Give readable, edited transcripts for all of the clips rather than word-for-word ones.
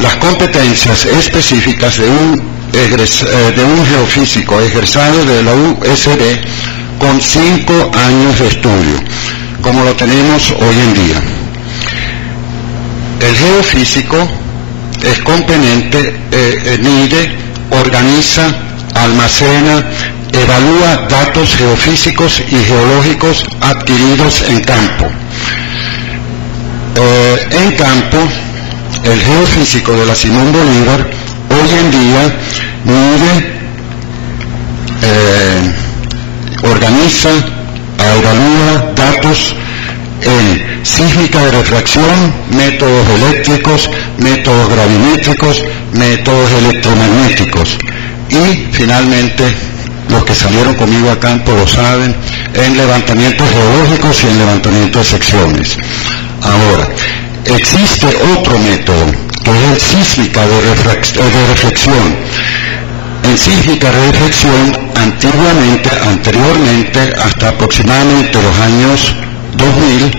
las competencias específicas de un geofísico egresado de la USB con 5 años de estudio, como lo tenemos hoy en día. El geofísico es competente, mide, organiza, almacena, evalúa datos geofísicos y geológicos adquiridos en campo. En campo, el geofísico de la Simón Bolívar hoy en día mide, organiza, evalúa datos en sísmica de refracción, métodos eléctricos, métodos gravimétricos, métodos electromagnéticos y finalmente los que salieron conmigo a campo lo saben, en levantamientos geológicos y en levantamiento de secciones. Ahora, existe otro método que es el sísmica de reflexión. En sísmica de reflexión, anteriormente, hasta aproximadamente los años 2000,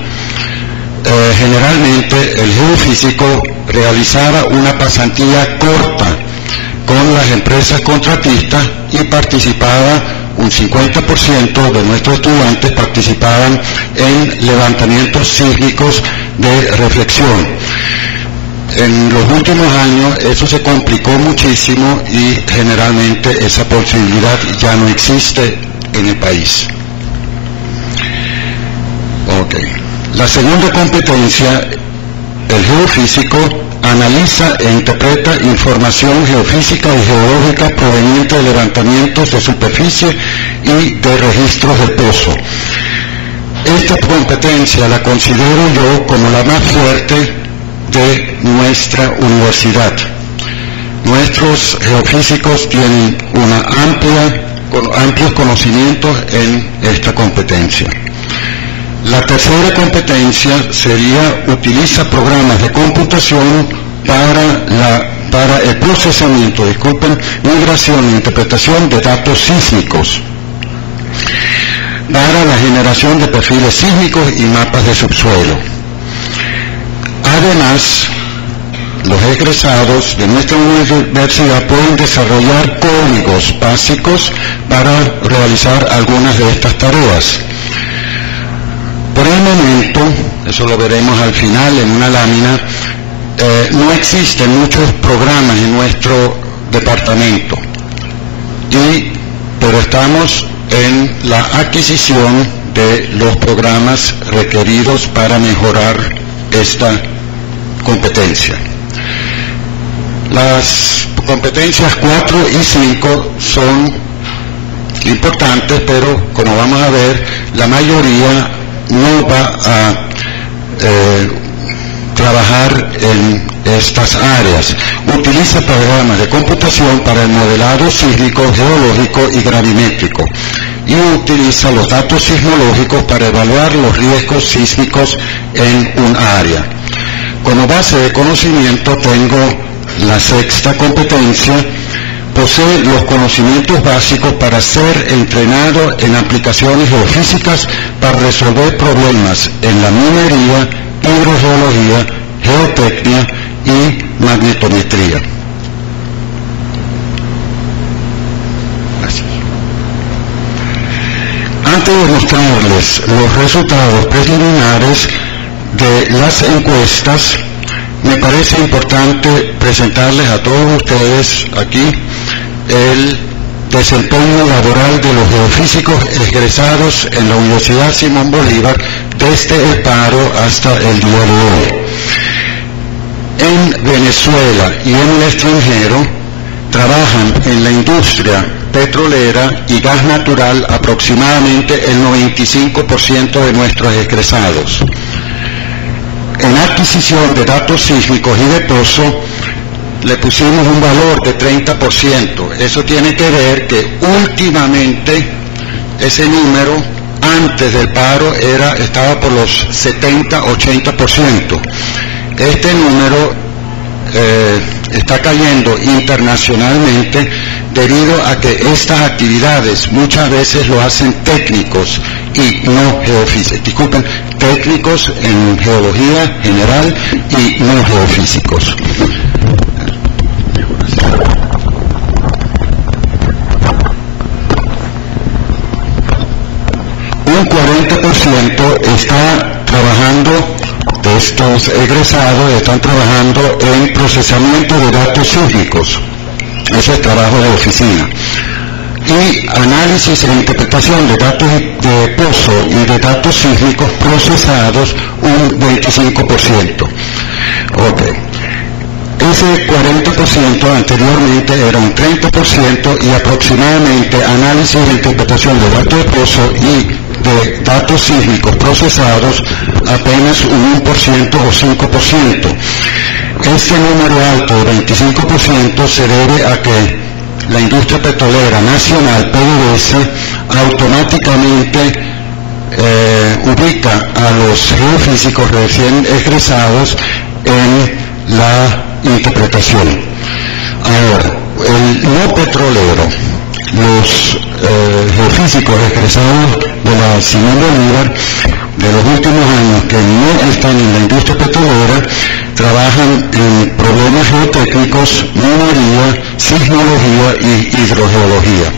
generalmente el geofísico realizaba una pasantía corta con las empresas contratistas y participaba, un 50% de nuestros estudiantes participaban en levantamientos sísmicos de reflexión. En los últimos años eso se complicó muchísimo y generalmente esa posibilidad ya no existe en el país. La segunda competencia, el geofísico analiza e interpreta información geofísica y geológica proveniente de levantamientos de superficie y de registros de pozo. Esta competencia la considero yo como la más fuerte de nuestra universidad. Nuestros geofísicos tienen amplios conocimientos en esta competencia. La tercera competencia sería utiliza programas de computación para el procesamiento, migración e interpretación de datos sísmicos, para la generación de perfiles sísmicos y mapas de subsuelo. Además, los egresados de nuestra universidad pueden desarrollar códigos básicos para realizar algunas de estas tareas. Por el momento, eso lo veremos al final en una lámina, no existen muchos programas en nuestro departamento, pero estamos en la adquisición de los programas requeridos para mejorar esta competencia. Las competencias 4 y 5 son importantes, pero como vamos a ver, la mayoría no va a trabajar en estas áreas. Utiliza programas de computación para el modelado sísmico, geológico y gravimétrico, y utiliza los datos sismológicos para evaluar los riesgos sísmicos en un área. Como base de conocimiento tengo la sexta competencia. Posee los conocimientos básicos para ser entrenado en aplicaciones geofísicas para resolver problemas en la minería, hidrogeología, geotecnia y magnetometría. Gracias. Antes de mostrarles los resultados preliminares de las encuestas, me parece importante presentarles a todos ustedes aquí el desempeño laboral de los geofísicos egresados en la Universidad Simón Bolívar desde el paro hasta el día de hoy. En Venezuela y en el extranjero trabajan en la industria petrolera y gas natural aproximadamente el 95% de nuestros egresados. En adquisición de datos sísmicos y de pozo le pusimos un valor de 30%. Eso tiene que ver que últimamente ese número antes del paro estaba por los 70-80%. Este número está cayendo internacionalmente debido a que estas actividades muchas veces lo hacen técnicos y no geofísicos. Disculpen, técnicos en geología general y no geofísicos. Un 40% está trabajando, de estos egresados están trabajando en procesamiento de datos sísmicos. Ese es trabajo de oficina. Y análisis e interpretación de datos de pozo y de datos sísmicos procesados, un 25%. Ok. Ese 40% anteriormente era un 30% y aproximadamente análisis e interpretación de datos de pozo y de datos sísmicos procesados apenas un 1% o 5%. Este número alto de 25% se debe a que la industria petrolera nacional, PDVSA, automáticamente ubica a los geofísicos recién egresados en la interpretación. Ahora, el no petrolero, los geofísicos egresados de la Simón Bolívar de los últimos años que no están en la industria petrolera, trabajan en problemas geotécnicos, minería, sismología y hidrogeología.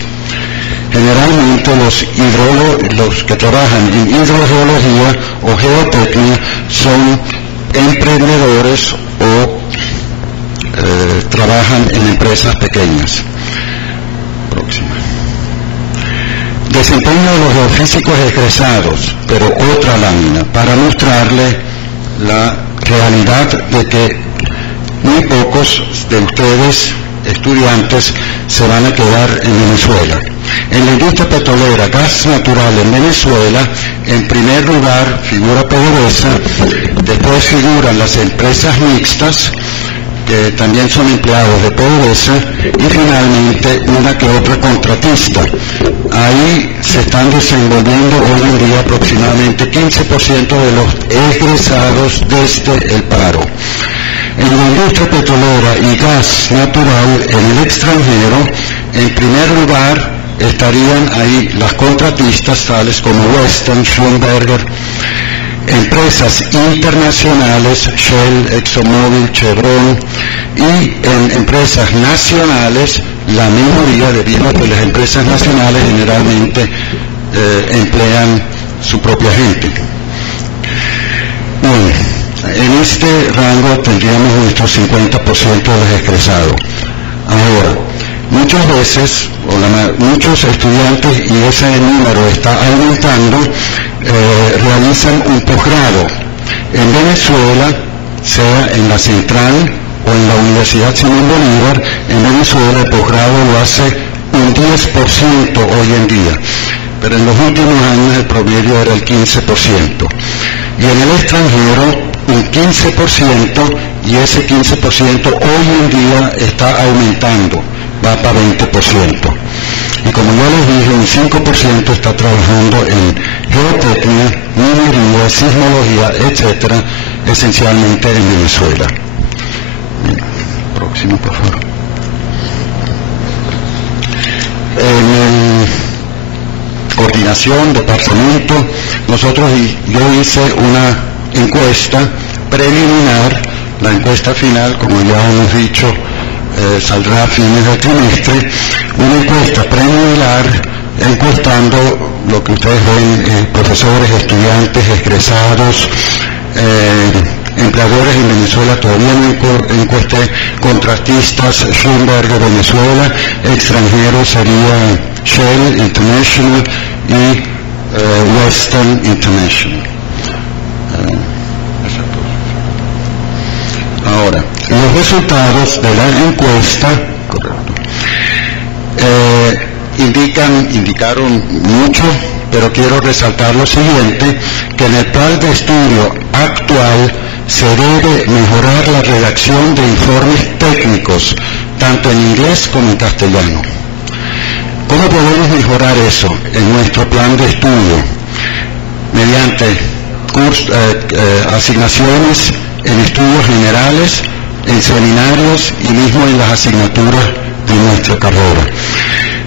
Generalmente los que trabajan en hidrogeología o geotecnia son emprendedores o trabajan en empresas pequeñas. Próxima. Desempeño de los geofísicos egresados, pero otra lámina, para mostrarle la realidad de que muy pocos de ustedes, estudiantes, se van a quedar en Venezuela. En la industria petrolera, gas natural en Venezuela, en primer lugar figura PDVSA, después figuran las empresas mixtas, que también son empleados de PDVSA, y finalmente una que otra contratista. Ahí se están desenvolviendo hoy en día aproximadamente 15% de los egresados desde el paro. En la industria petrolera y gas natural en el extranjero, en primer lugar estarían ahí las contratistas tales como Weston, Schlumberger, empresas internacionales, Shell, ExxonMobil, Chevron, y en empresas nacionales, la minoría, debido a que las empresas nacionales generalmente emplean su propia gente. Bueno, en este rango tendríamos nuestro 50% de los egresados. Ahora, muchas veces, muchos estudiantes, y ese número está aumentando, realizan un posgrado en Venezuela, sea en la Central o en la Universidad Simón Bolívar. En Venezuela el posgrado lo hace un 10% hoy en día, pero en los últimos años el promedio era el 15%. Y en el extranjero un 15%, y ese 15% hoy en día está aumentando, va para 20%. Y como ya les dije, un 5% está trabajando en geotecnia, minería, sismología, etcétera, esencialmente en Venezuela. Próximo, por favor. En coordinación, departamento, yo hice una encuesta preliminar. La encuesta final, como ya hemos dicho, saldrá a fines del trimestre, una encuesta preliminar encuestando lo que ustedes ven, profesores, estudiantes, egresados, empleadores en Venezuela. Todavía no encuesté contratistas, Schlumberger Venezuela, extranjeros sería Shell International y Western International. Ahora, los resultados de la encuesta indicaron mucho, pero quiero resaltar lo siguiente, que en el plan de estudio actual se debe mejorar la redacción de informes técnicos, tanto en inglés como en castellano. ¿Cómo podemos mejorar eso en nuestro plan de estudio? Mediante asignaciones en estudios generales, en seminarios y mismo en las asignaturas de nuestra carrera.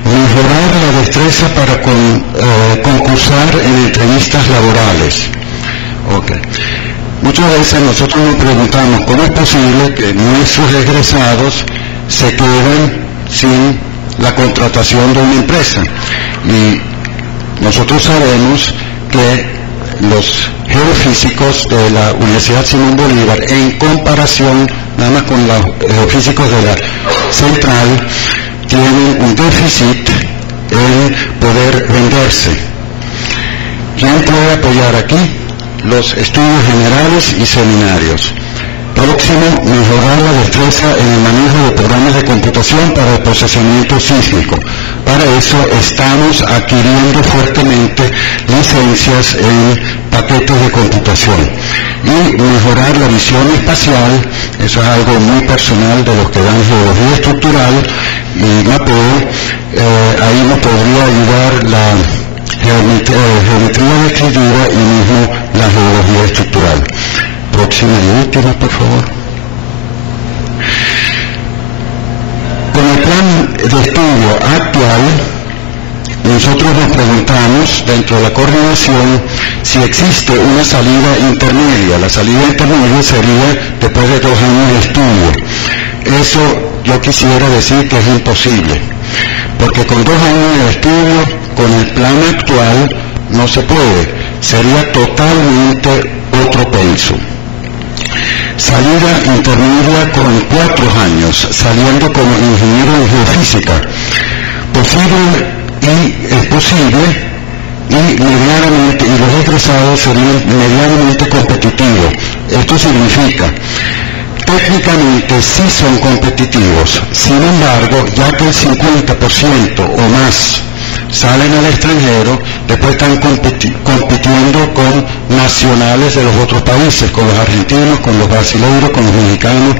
Mejorar la destreza para concursar en entrevistas laborales. Okay. Muchas veces nosotros nos preguntamos cómo es posible que nuestros egresados se quedan sin la contratación de una empresa. Y nosotros sabemos que los geofísicos de la Universidad Simón Bolívar, en comparación nada más con los geofísicos de la Central, tienen un déficit en poder venderse. ¿Quién puede apoyar aquí? Los estudios generales y seminarios. Próximo, mejorar la destreza en el manejo de programas de computación para el procesamiento sísmico. Para eso estamos adquiriendo fuertemente licencias en paquetes de computación. Y mejorar la visión espacial, eso es algo muy personal de los que dan geología estructural y mapeo. Ahí nos podría ayudar la geometría descriptiva y mismo la geología estructural. Próxima y última, por favor. Con el plan de estudio actual, nosotros nos preguntamos dentro de la coordinación si existe una salida intermedia. La salida intermedia sería después de 2 años de estudio. Eso yo quisiera decir que es imposible, porque con 2 años de estudio, con el plan actual, no se puede. Sería totalmente otro pensum. Salida intermedia con 4 años, saliendo como ingeniero en geofísica. Es posible y los egresados serían medianamente competitivos. Esto significa, técnicamente sí son competitivos, sin embargo, ya que el 50% o más salen al extranjero, después están compitiendo con nacionales de los otros países, con los argentinos, con los brasileños, con los mexicanos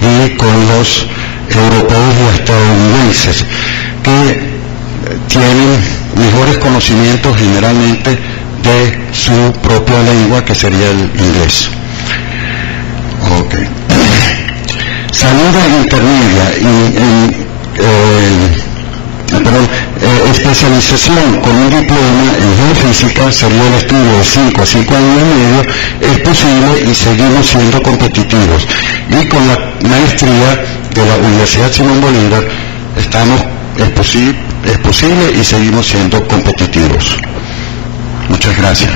y con los europeos y estadounidenses, que tienen mejores conocimientos generalmente de su propia lengua, que sería el inglés. Okay. Salida intermedia especialización con un diploma en geofísica sería el estudio de 5 a 5 años y medio. Es posible y seguimos siendo competitivos. Y con la maestría de la Universidad Simón Bolívar es posible y seguimos siendo competitivos. Muchas gracias.